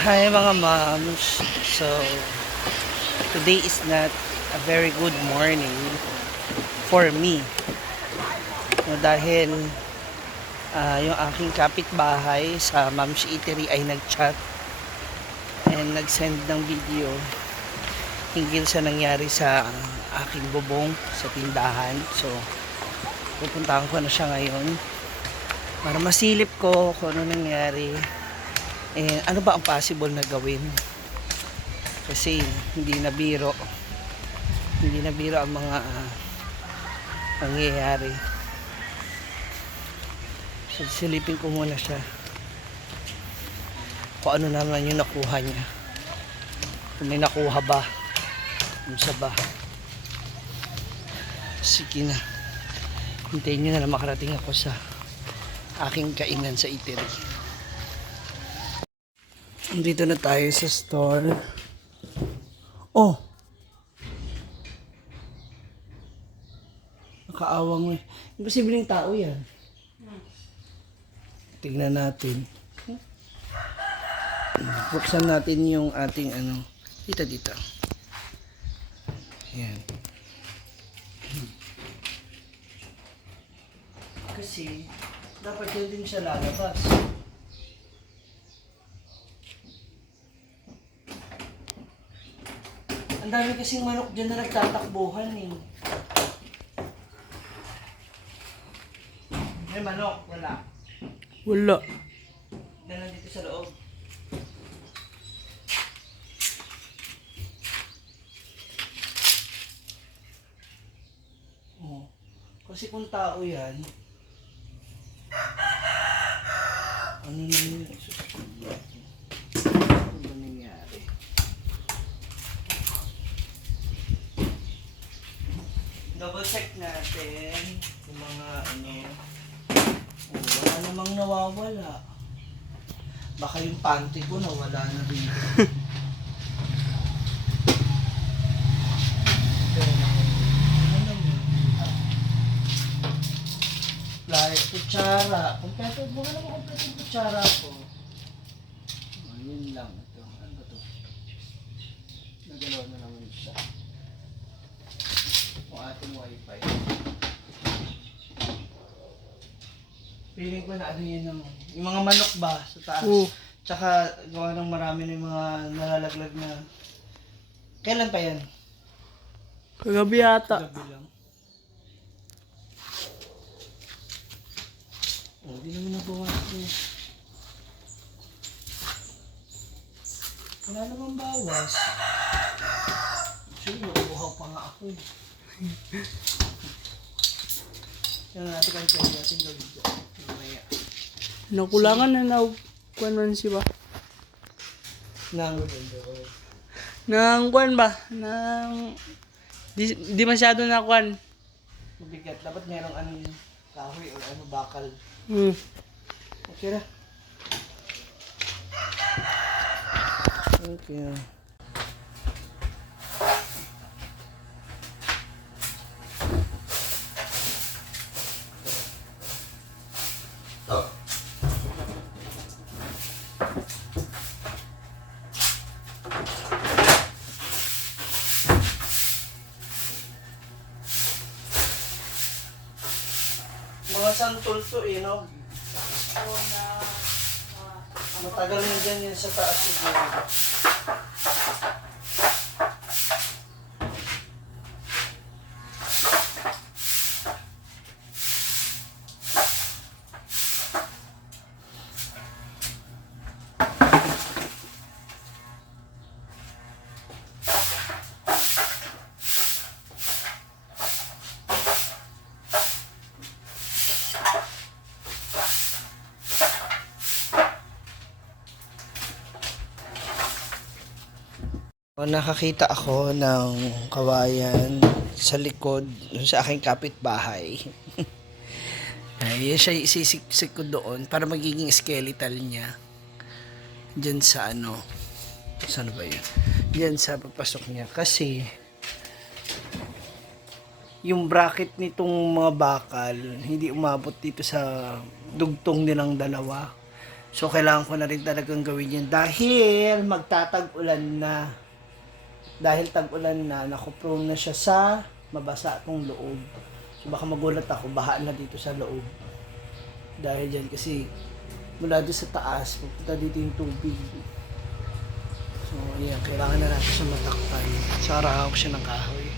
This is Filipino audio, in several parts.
Hi mga moms. So, today is not a very good morning for me. No, dahil yung aking kapitbahay sa Mom's Eatery ay nag-chat and nag-send ng video hinggil sa nangyari sa aking bubong sa tindahan. So, pupuntahan ko na siya ngayon para masilip ko kung ano nangyari. Ano ba ang possible na gawin? Kasi hindi na biro ang mga pangyayari. So silipin ko muna siya kung ano naman yung nakuha niya, kung may nakuha ba, kung sa ba. Sige na, hintayin nyo na makarating ako sa aking kainan sa eatery. Dito na tayo sa store. Oh! Nakaawang eh. Imposibleng tao yan. Tignan natin. Buksan natin yung ating ano. Dito. Ayan. Kasi, dapat yun din siya lalabas. Ang dami kasing manok dyan na nagtatakbuhan eh. May manok, wala. Wala. Dalan dito sa loob. Oh. Kasi kung tao yan, ano na yun? Ano ba nangyari? Double check natin yung mga ano. Oh, wala namang nawawala. Baka yung pantry ko nawala na dito. Ano naman? Flyer, kutsara. Kompleto, mga naman kompleto yung kutsara ko. Oh, yun lang. Ito. Ano ba ito? Nagalaw na naman siya. Yung ating wifi. Feeling ko na ano yun ng, yung mga manok ba sa taas. Tsaka gawa ng marami ng mga nalalaglag na. Kailan pa yan? Kagabi yata. Gabi lang. Oh, di naman nabawas eh. Wala namang bawas. Actually, nakubuhaw pa nga ako eh. Yan natin kaya natin gawin dyan. Mamaya. Nakulangan na kuan man si ba? Nang kuan ba? Nang di masyado na kuan. Mabigat. Dapat merong anong kahoy o ano bakal. Okay na. Okay. Mga santol to eh, no? Matagal na dyan yan sa taas siguro. Nakakita ako ng kawayan sa likod sa aking kapitbahay. Ay, siya isisiksik ko doon para magiging skeletal niya. Diyan sa ano. Saan ba yun? Diyan sa papasok niya. Kasi yung bracket nitong mga bakal hindi umabot dito sa dugtong nilang dalawa. So, kailangan ko na rin talagang gawin yun dahil magtatag-ulan na. Dahil tag-ulan na, nakuprone na siya sa mabasa itong loob. So, baka magulat ako, baha na dito sa loob. Dahil dyan, kasi mula doon sa taas, pupunta dito yung tubig. So, ayan, kailangan na natin siya matakpan. Sarap siya ng kahoy.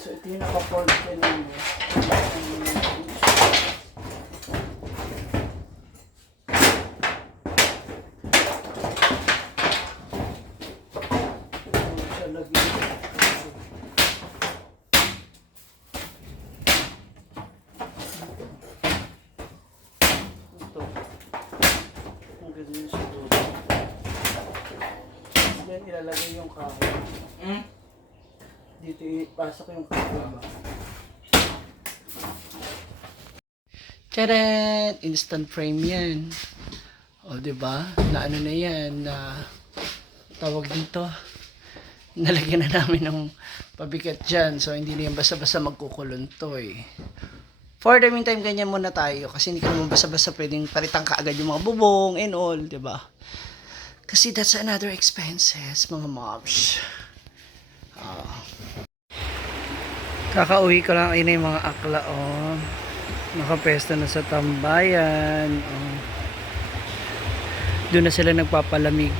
So, ito yung naka-fork ko ninyo. Then, ilalagay yung kahoy. Dito ipasok yung kahoy. Tcharan! Instant frame yan. O, diba? Na ano na yan, na tawag dito. Nalagyan na namin ng pabigat dyan. So, hindi na yan basta-basta magkukulon to eh. For the meantime, ganyan muna tayo. Kasi hindi ka naman basta-basta pwedeng palitan ka agad yung mga bubong and all, diba? Kasi that's another expenses, mga mobs. Kakauwi ko lang ina yung mga akla, oh. Nakapesta na sa tambayan, oh. Doon na sila nagpapalamig.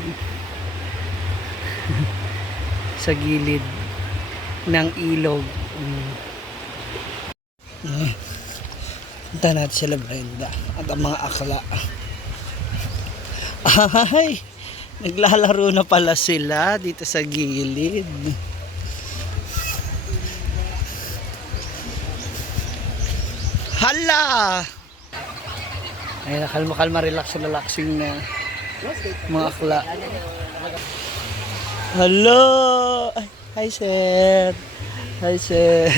Sa gilid ng ilog. Punta natin sila Brenda at ang mga akla. Ay! Naglalaro na pala sila dito sa gilid. Hala! Ay, kalma-kalma, relaxing na mga akla. Hello! Hi, sir. Hi, sir.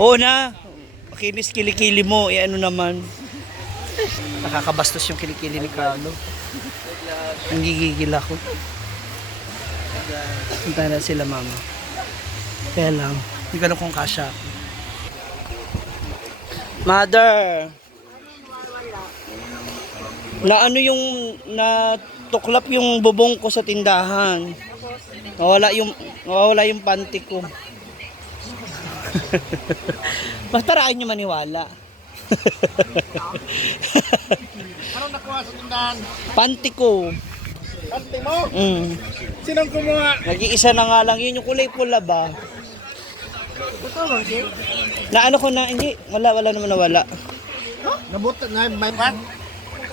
Oo na. Makinis kilikili mo. Ano naman. Nakakabastos yung kilikili ni Carlo. Nanggigigil ako. Punta na sila mama. Kaya lang, hindi ko alam kung kasya ako. Mother! Na ano yung natuklap yung bubong ko sa tindahan. Nawawala yung panty ko. Basta rain nyo maniwala. Anong nakuha sa tindahan? Panty ko. Panty mo? Sinong kumuha? Nag-iisa na nga lang yun, yung kulay pula ba? Na ano ko na, hindi, wala naman nawala. Nabuta na may pat?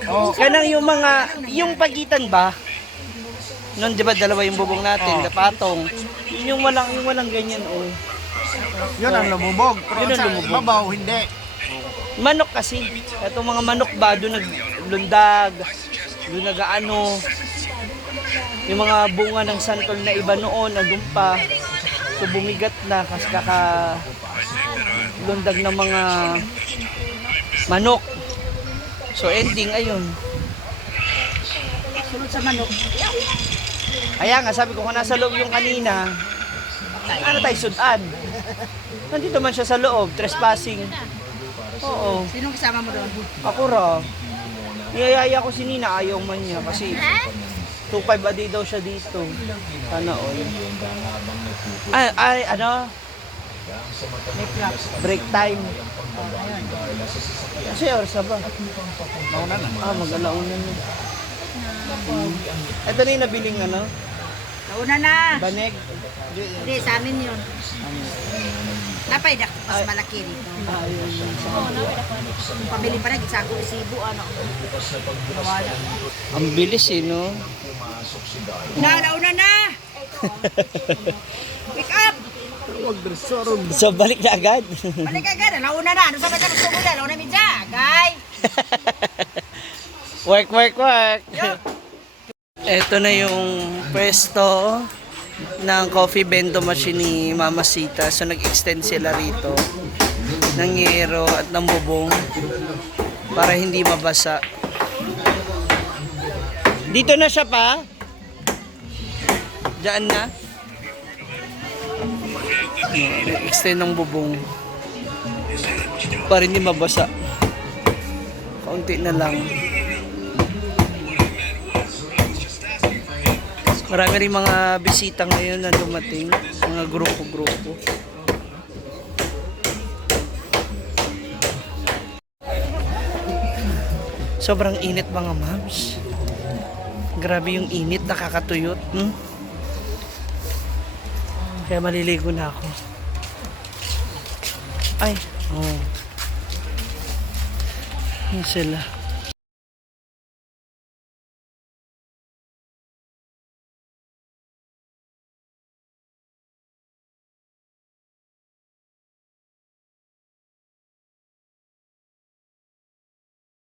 Oh. Kanang yung mga, yung pagitan ba? Noon, di ba, dalawa yung bubong natin, patong. Yun yung walang ganyan, oh. Yun ang lumubog. Yun ang Sa lumubog. ibabaw, hindi. Manok kasi. Itong mga manok ba, doon naglundag, doon nagaano. Yung mga bunga ng santol na iba noon, nandun pa. So bumigat na kasi lundag ng mga manok. So ending, ayun. Sunod sa manok. Kaya nga, sabi ko kung nasa loob yung kanina, ano tayo, sudan? Nandito man siya sa loob, trespassing. Oo. Sinong kasama mo doon? Ako raw. Niyayaya ko si Nina, ayaw man niya kasi 2.5 a day daw siya dito. Sana all. Ay, ano? Break time. Kasi oras na ba? Mauna na. Mag-alauna na. Ito na yung nabiling ano? Nauna na. Baneg. Hindi, sa amin yun. Napay dak mas malaki dito. Ayun. Pabili pa na, gisako isibo, ano. Nawala. Ang bilis eh, no? Nauna na! Pick up! So, balik na agad. Balik agad, nauna na. Ano sabi ka ng sugo na? Nauna midya, gay! Work. Ito na yung pwesto ng coffee bendo machine ni Mama Sita. So nag-extend sila rito ng yero at ng bubong para hindi mabasa. Dito na siya pa? Diyan na? Nag-extend ng bubong para hindi mabasa. Kaunti na lang. Marami rin mga bisita ngayon na dumating. Mga grupo-grupo. Sobrang init mga mams. Grabe yung init, nakakatuyot. Kaya maliligo na ako. Ay, oh. Yun sila.